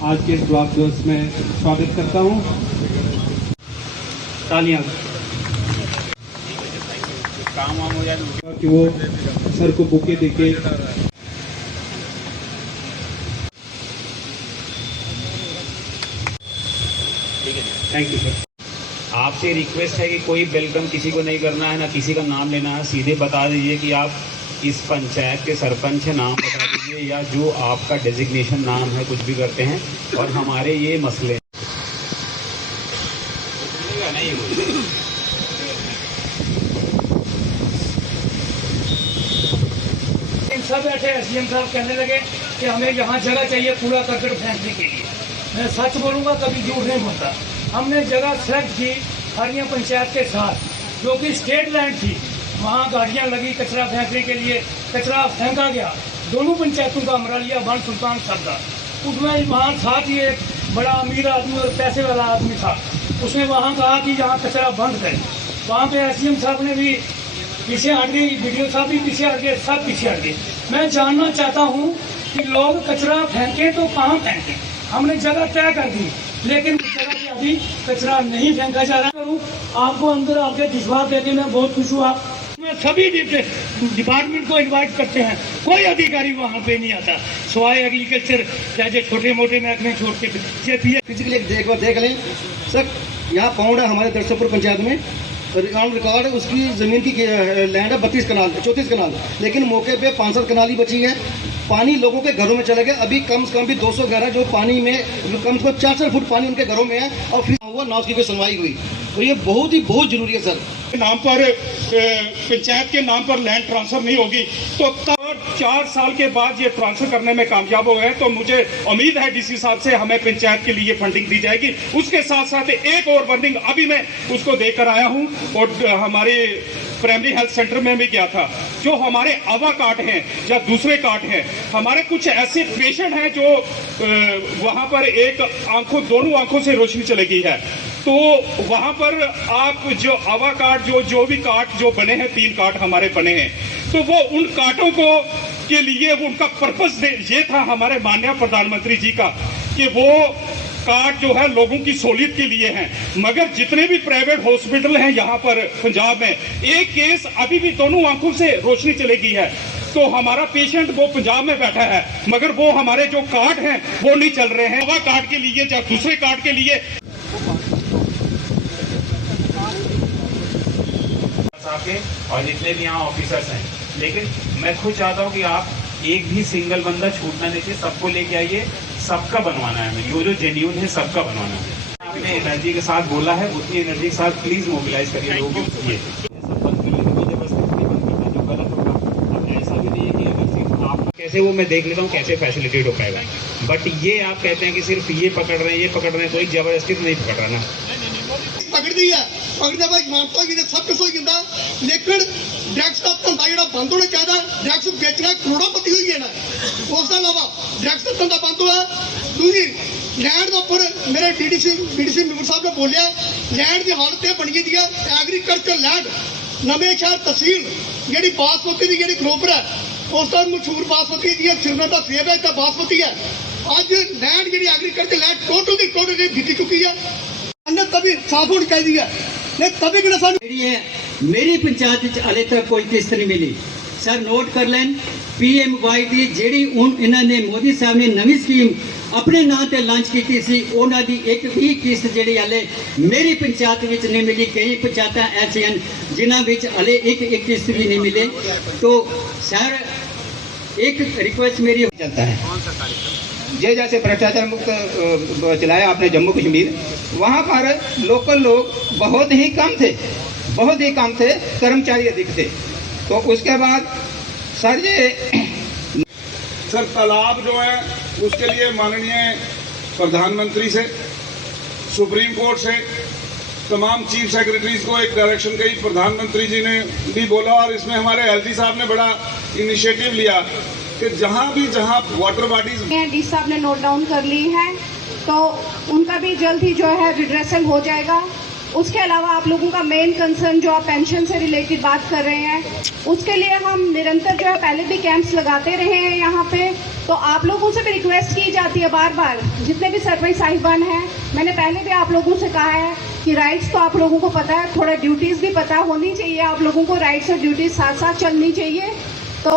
आज के इस ब्लॉक दिवस में स्वागत करता हूँ। तालियां काम वाम हो जाए कि वो सर को बुके देके थैंक यू सर। आपसे रिक्वेस्ट है कि कोई वेलकम किसी को नहीं करना है, ना किसी का नाम लेना है। सीधे बता दीजिए कि आप इस पंचायत के सरपंच है, नाम बता दीजिए, या जो आपका डेजिग्नेशन नाम है, कुछ भी करते हैं। और हमारे ये मसले सब बैठे एसडीएम साहब कहने लगे कि हमें यहाँ जगह चाहिए कूड़ा करकट फेंकने के लिए। मैं सच बोलूँगा, कभी झूठ नहीं बोलता। हमने जगह सेलेक्ट की हरिया पंचायत के साथ, जो कि स्टेट लैंड थी। वहाँ गाड़ियाँ लगी कचरा फेंकने के लिए, कचरा फेंका गया दोनों पंचायतों का, अमरालिया बन सुल्तान सरदा। उसमें वहाँ साथ ही एक बड़ा अमीर आदमी और पैसे वाला आदमी था। उसने वहाँ कहा कि यहाँ कचरा बंद करें। वहाँ पे एसडीएम साहब ने भी पीछे हट गई, वीडियो साहब भी पीछे हट गए, सब पीछे हट गए। मैं जानना चाहता हूँ कि लोग कचरा फेंकें तो कहाँ फेंकें। हमने जगह तय कर दी, लेकिन उस जगह पे अभी कचरा नहीं फेंका जा रहा है। आपको अंदर आके विश्वास देके मैं बहुत खुश हुआ। मैं सभी डिपार्टमेंट को इनवाइट करते हैं, कोई अधिकारी वहाँ पे नहीं आता, सवाए एग्रीकल्चर जैसे छोटे मोटे महकमे छोड़ के फिजिकली देख लें सर। यहाँ पाउंड है हमारे दरसपुर पंचायत में, ऑन रिकॉर्ड उसकी ज़मीन की लैंड है 32 कनाल 34 कनाल, लेकिन मौके पे 65 कनाल ही बची है। पानी लोगों के घरों में चला गया। अभी कम से कम भी 200 घर जो पानी में, कम से कम 400 फुट पानी उनके घरों में है, और फिर हुआ ना उसकी कोई सुनवाई हुई। तो ये बहुत जरूरी है सर। नाम पर पंचायत के नाम पर लैंड ट्रांसफर नहीं होगी तो 4 साल के बाद ये ट्रांसफर करने में कामयाब हो गए, तो मुझे उम्मीद है डीसी साहब से हमें पंचायत के लिए फंडिंग दी जाएगी। उसके साथ साथ एक और फंडिंग अभी मैं उसको देकर आया हूं, और हमारे प्राइमरी हेल्थ सेंटर में भी गया था। जो हमारे आवा कार्ड हैं या दूसरे कार्ड हैं, हमारे कुछ ऐसे पेशेंट हैं जो वहां पर दोनों आंखों से रोशनी चली गई है। तो वहां पर आप जो आवा कार्ड जो भी कार्ड जो बने हैं, 3 कार्ड हमारे बने हैं, तो वो उन कार्डों को के लिए उनका पर्पस ये था हमारे माननीय प्रधानमंत्री जी का, कि वो कार्ड जो है लोगों की सहूलियत के लिए हैं। मगर जितने भी प्राइवेट हॉस्पिटल हैं यहाँ पर पंजाब में, एक केस अभी भी दोनों आंखों से रोशनी चली गई है। तो हमारा पेशेंट वो पंजाब में बैठा है, मगर वो हमारे जो कार्ड हैं वो नहीं चल रहे हैं। वह कार्ड के लिए या दूसरे कार्ड के लिए और जितने भी यहाँ ऑफिसर्स हैं, लेकिन मैं खुद चाहता हूँ कि आप एक भी सिंगल बंदा छूटना नहीं चाहिए, सबको लेके आइए, सबका बनवाना है। हमें जो जेन्युइन है सबका बनवाना है। आपने एनर्जी के साथ बोला है, उतनी एनर्जी के साथ प्लीज मोबिलाइज करिए लोगों को। ये कैसे वो मैं देख लेता हूँ कैसे फैसिलिटेट हो पाएगा, बट ये आप कहते हैं कि सिर्फ ये पकड़ रहे हैं, कोई जबरदस्ती तो नहीं पकड़ रहा ना। पकड़ दी है, पकड़ने भाई मानता भी सब कुछ हो गया, लेकिन ड्रग्स का धंधा जो बंद होना चाहिए। ड्रग्स बेचना करोड़पति हुई है ना, उसके अलावा ड्रग्स का धंधा बंद हुआ। दूसरी लैंड के उपर मेरे बीडीसी मेंबर साहब ने बोलिया, लैंड की हालत यह बन गई है, एग्रीकल्चर लैंड नवे शहर तहसील जी बासमती की जी ग्रोवर है, उस तरह मशहूर बासमती जी सिरमत का सेब है, तो बासमती है। अज लैंड जी एग्रीकल्चर लैंड टोटल जीती चुकी है, तभी साफ होनी चाहिए है। तभी मेरी पंचायत हले तक कोई किस्त नहीं मिली सर। नोट कर लें, PMY की जी इन्होंने मोदी साहब ने नवी स्कीम अपने नाम से लॉन्च की सी, उन्होंने एक भी किस्त जी हले मेरी पंचायत में नहीं मिली। कई पंचायत ऐसे हैं जिन्हों हले एक किस्त भी नहीं मिले। तो सर एक रिक्वेस्ट मेरी हो जाता है, जैसे भ्रष्टाचार मुक्त चलाया आपने जम्मू कश्मीर, वहाँ पर लोकल लोग बहुत ही कम थे, कर्मचारी अधिक थे। तो उसके बाद सर तालाब जो है उसके लिए माननीय प्रधानमंत्री से, सुप्रीम कोर्ट से, तमाम चीफ सेक्रेटरीज को एक डायरेक्शन गई, प्रधानमंत्री जी ने भी बोला, और इसमें हमारे एलजी साहब ने बड़ा इनिशिएटिव लिया कि जहाँ वाटर बॉडीज डी साहब ने नोट डाउन कर ली है, तो उनका भी जल्द ही जो है रिड्रेसल हो जाएगा। उसके अलावा आप लोगों का मेन कंसर्न जो आप पेंशन से रिलेटेड बात कर रहे हैं, उसके लिए हम निरंतर जो है पहले भी कैंप्स लगाते रहे हैं यहाँ पे। तो आप लोगों से भी रिक्वेस्ट की जाती है बार बार, जितने भी सरपंच साहिबान हैं, मैंने पहले भी आप लोगों से कहा है कि राइट्स तो आप लोगों को पता है, थोड़ा ड्यूटीज़ भी पता होनी चाहिए आप लोगों को, राइट्स और ड्यूटीज़ साथ साथ चलनी चाहिए। तो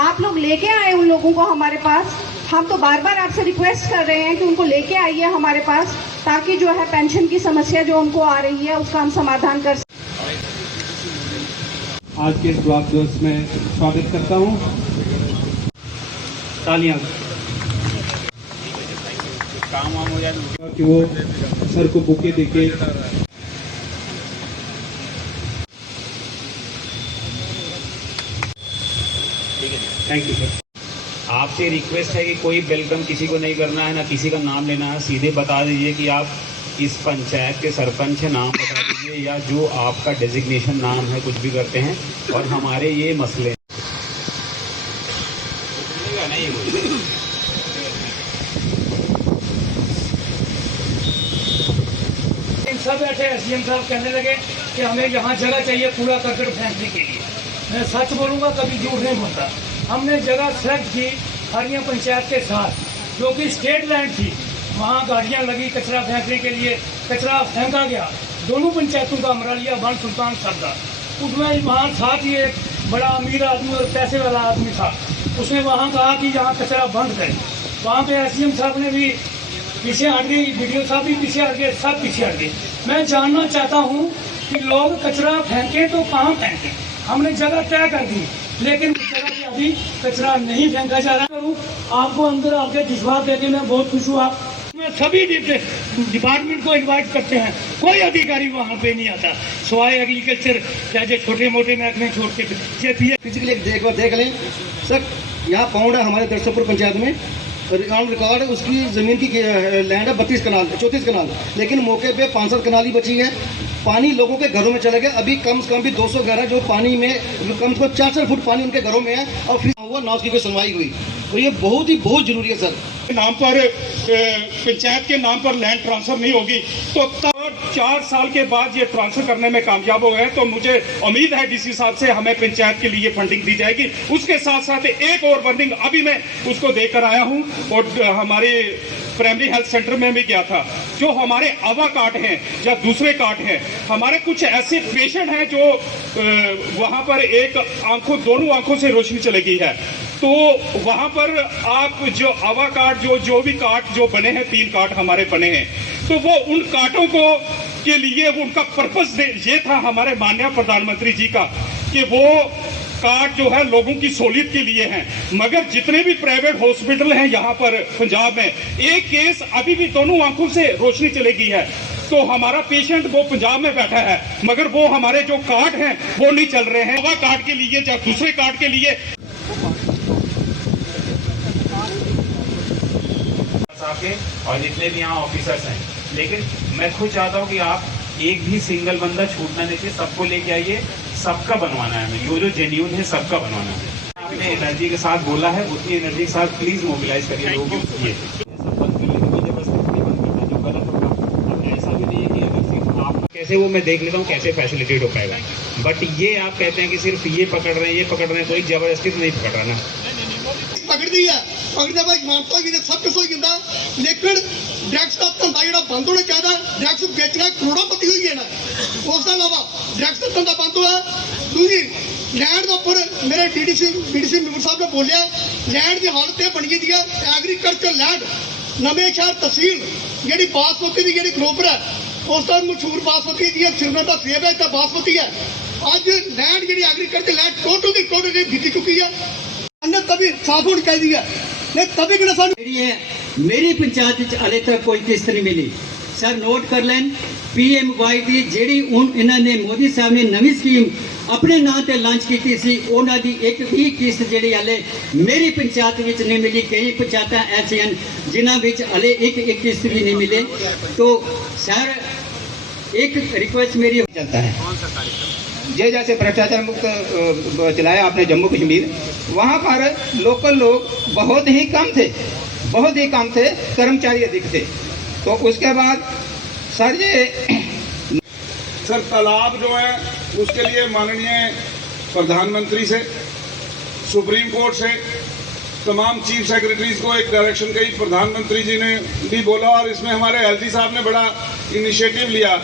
आप लोग लेके आए उन लोगों को हमारे पास, हम तो बार बार आपसे रिक्वेस्ट कर रहे हैं कि उनको लेके आइए हमारे पास, ताकि जो है पेंशन की समस्या जो उनको आ रही है उसका हम समाधान कर सकें। आज के इस ब्लॉक दिवस में स्वागत करता हूँ। तालियां। काम वाम हो जाए कि वो सर को बुके देके थैंक यू सर। आपसे रिक्वेस्ट है कि कोई वेलकम किसी को नहीं करना है, ना किसी का नाम लेना है। सीधे बता दीजिए कि आप इस पंचायत के सरपंच हैं, नाम बता दीजिए, या जो आपका डेजिग्नेशन नाम है, कुछ भी करते हैं। और हमारे ये मसले सब बैठे एसडीएम साहब कहने लगे कि हमें यहाँ जगह चाहिए कूड़ा करकट फेंकने के लिए। मैं सच बोलूँगा, कभी झूठ नहीं बोलता। हमने जगह सेलेक्ट की हरिया पंचायत के साथ, जो कि स्टेट लैंड थी। वहाँ गाड़ियाँ लगी कचरा फेंकने के लिए, कचरा फेंका गया दोनों पंचायतों का, अमरालिया बन सुल्तान सब का। उसमें वहाँ साथ ही एक बड़ा अमीर आदमी और पैसे वाला आदमी था, उसने वहाँ कहा कि यहाँ कचरा बंद करें। वहाँ पे एसडीएम साहब ने भी पीछे हट गई, वीडियो साहब भी पीछे हट गए, सब पीछे हट गए। मैं जानना चाहता हूँ कि लोग कचरा फेंकें तो कहाँ फेंकें। हमने जगह तय कर दी, लेकिन उस जगह पे अभी कचरा नहीं फेंका जा रहा है। आपको अंदर आके विश्वास देके मैं बहुत खुश हुआ। मैं सभी डिपार्टमेंट को इनवाइट करते हैं, कोई अधिकारी वहाँ पे नहीं आता, सवाए एग्रीकल्चर जैसे छोटे मोटे महकमे छोड़ के फिजिकली देख लें सर। यहाँ पाउंड है हमारे दरसपुर पंचायत में, ऑन रिकॉर्ड उसकी ज़मीन की लैंड है 32 कनाल 34 कनाल, लेकिन मौके पे 5-7 कनाल ही बची है। पानी लोगों के घरों में चला गया। अभी कम से कम भी 200 घर है जो पानी में, कम से कम 4-4 फुट पानी उनके घरों में है, और फिर हुआ ना उसकी कोई सुनवाई हुई। तो ये बहुत जरूरी है सर। नाम पर पंचायत के नाम पर लैंड ट्रांसफर नहीं होगी, तो तब 4 साल के बाद ये ट्रांसफर करने में कामयाब हो गए, तो मुझे उम्मीद है डीसी साहब से हमें पंचायत के लिए फंडिंग दी जाएगी। उसके साथ साथ एक और फंडिंग अभी मैं उसको देकर आया हूँ, और हमारे प्राइमरी हेल्थ सेंटर में भी गया था। जो हमारे आवा कार्ड हैं या दूसरे कार्ड हैं, हमारे कुछ ऐसे पेशेंट हैं जो वहाँ पर दोनों आंखों से रोशनी चली गई है, तो वहाँ पर आप जो आवा कार्ड जो भी कार्ड जो बने हैं, 3 कार्ड हमारे बने हैं, तो वो उन कार्डों को के लिए वो उनका पर्पस ये था हमारे माननीय प्रधानमंत्री जी का, कि वो कार्ड जो है लोगों की सहूलियत के लिए हैं। मगर जितने भी प्राइवेट हॉस्पिटल हैं यहाँ पर पंजाब में, एक केस अभी भी दोनों आंखों से रोशनी चली गई है, तो हमारा पेशेंट वो पंजाब में बैठा है, मगर वो हमारे जो कार्ड हैं वो नहीं चल रहे हैं। वह कार्ड के लिए या दूसरे कार्ड के लिए आपके और जितने भी यहाँ ऑफिसर्स हैं, लेकिन मैं खुद चाहता हूँ कि आप एक भी सिंगल बंदा छूटना नहीं चाहिए, सबको लेके आइए, सबका बनवाना है। हमें जो जेन्युइन है सबका बनवाना है। आपने एनर्जी के साथ बोला है, उतनी एनर्जी के साथ प्लीज मोबिलाइज करिए लोगों को। ये ऐसा भी नहीं है कि अगर सिर्फ आप कैसे वो मैं देख लेता हूँ कैसे फैसिलिटेट हो पाएगा, बट ये आप कहते हैं कि सिर्फ ये पकड़ रहे हैं, कोई जबरदस्ती तो नहीं पकड़ रहा ना। पकड़दी है पकड़दा भाई मानता भी सब कुछ हो जाता, लेकिन ड्रग्स का धंधा जो बंद होना चाहिए। ड्रग्स बेचना करोड़पति हुई है ना, उसके अलावा ड्रग्स का धंधा बंद हुआ। दूसरी लैंड के उपर मेरे डीडीसी मेंबर साहब ने बोलिया, लैंड की हालत यह बनी दी है, एग्रीकल्चर लैंड नवे शहर तहसील जी बासमती की जी ग्रोवर है, उसका मशहूर बासमती जी सिरमत का सेब है, तो बासमती है। अज लैंड जी एग्रीकल्चर लैंड टोटल बीती चुकी है, तभी साफ होनी चाहिए है, तभी मेरी पंचायत हाले तक कोई किस्त नहीं मिली। सर नोट कर लें, PMY की जी इन्होंने मोदी साहब ने नवी स्कीम अपने नाम से लॉन्च की सी, उन्होंने दी एक भी किस्त जी हाले मेरी पंचायत में नहीं मिली। कई पंचायत ऐसी हैं जिन्हों हाले एक किस्त भी नहीं मिले। तो सर एक रिक्वेस्ट मेरी चलता है, ये जैसे भ्रष्टाचार मुक्त चलाया आपने जम्मू कश्मीर, वहाँ पर लोकल लोग बहुत ही कम थे, कर्मचारी अधिक थे। तो उसके बाद सर ये सर तालाब जो है उसके लिए माननीय प्रधानमंत्री से, सुप्रीम कोर्ट से, तमाम चीफ सेक्रेटरीज को एक डायरेक्शन गई, प्रधानमंत्री जी ने भी बोला और इसमें हमारे एलजी साहब ने बड़ा इनिशिएटिव लिया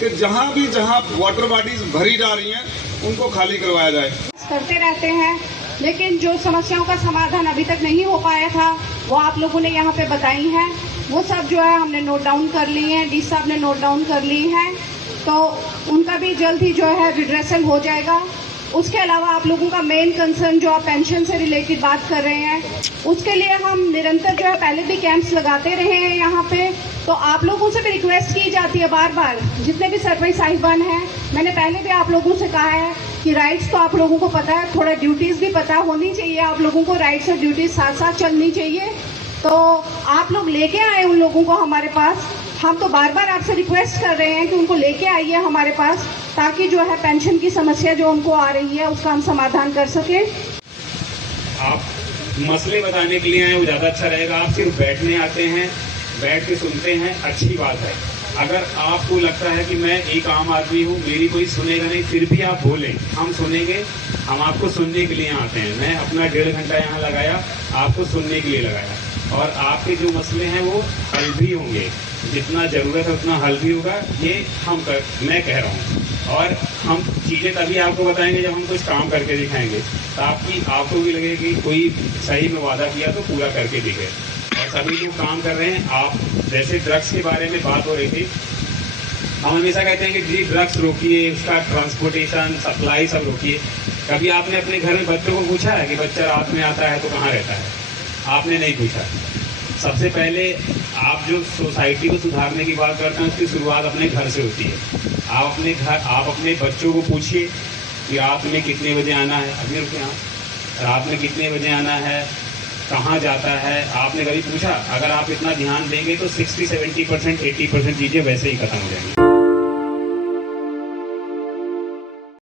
कि जहां वाटर बॉडीज भरी जा रही हैं उनको खाली करवाया जाए। करते रहते हैं, लेकिन जो समस्याओं का समाधान अभी तक नहीं हो पाया था वो आप लोगों ने यहाँ पे बताई हैं, वो सब जो है हमने नोट डाउन कर ली हैं, डी साहब ने नोट डाउन कर ली हैं, तो उनका भी जल्द ही जो है रिड्रेसल हो जाएगा। उसके अलावा आप लोगों का मेन कंसर्न जो आप पेंशन से रिलेटेड बात कर रहे हैं, उसके लिए हम निरंतर जो है पहले भी कैंप्स लगाते रहे हैं यहाँ पे, तो आप लोगों से भी रिक्वेस्ट की जाती है बार बार, जितने भी सरपंच साहिबान हैं, मैंने पहले भी आप लोगों से कहा है कि राइट्स तो आप लोगों को पता है, थोड़ा ड्यूटीज़ भी पता होनी चाहिए, आप लोगों को राइट्स और ड्यूटीज़ साथ साथ चलनी चाहिए। तो आप लोग लेके आए उन लोगों को हमारे पास, हम तो बार बार आपसे रिक्वेस्ट कर रहे हैं कि उनको लेके आइए हमारे पास, ताकि जो है पेंशन की समस्या जो उनको आ रही है उसका हम समाधान कर सकें। आप मसले बताने के लिए आए वो ज़्यादा अच्छा रहेगा। आप सिर्फ बैठने आते हैं, बैठ के सुनते हैं, अच्छी बात है। अगर आपको लगता है कि मैं एक आम आदमी हूँ, मेरी कोई सुनेगा नहीं, फिर भी आप बोलें, हम सुनेंगे, हम आपको सुनने के लिए आते हैं। मैं अपना 1.5 घंटा यहाँ लगाया, आपको सुनने के लिए लगाया, और आपके जो मसले हैं वो हल भी होंगे, जितना ज़रूरत है उतना हल भी होगा, ये मैं कह रहा हूँ। और हम चीज़ें तभी आपको बताएंगे जब हम कुछ काम करके दिखाएंगे, तो आपको भी लगे कि कोई सही में वादा किया तो पूरा करके दिखे। और सभी जो काम कर रहे हैं, आप जैसे ड्रग्स के बारे में बात हो रही थी, हम हमेशा कहते हैं कि जी ड्रग्स रोकिए, उसका ट्रांसपोर्टेशन, सप्लाई सब रोकिए। कभी आपने अपने घर में बच्चों को पूछा है कि बच्चा रात में आता है तो कहाँ रहता है? आपने नहीं पूछा। सबसे पहले आप जो सोसाइटी को सुधारने की बात करते हैं, उसकी शुरुआत अपने घर से होती है। आप अपने बच्चों को पूछिए कि रात में कितने बजे आना है, अभी रुके यहाँ, रात में कितने बजे आना है, कहाँ जाता है, आपने कभी पूछा? अगर आप इतना ध्यान देंगे तो 60-70%, 80% चीज़ें वैसे ही खत्म हो जाएंगी।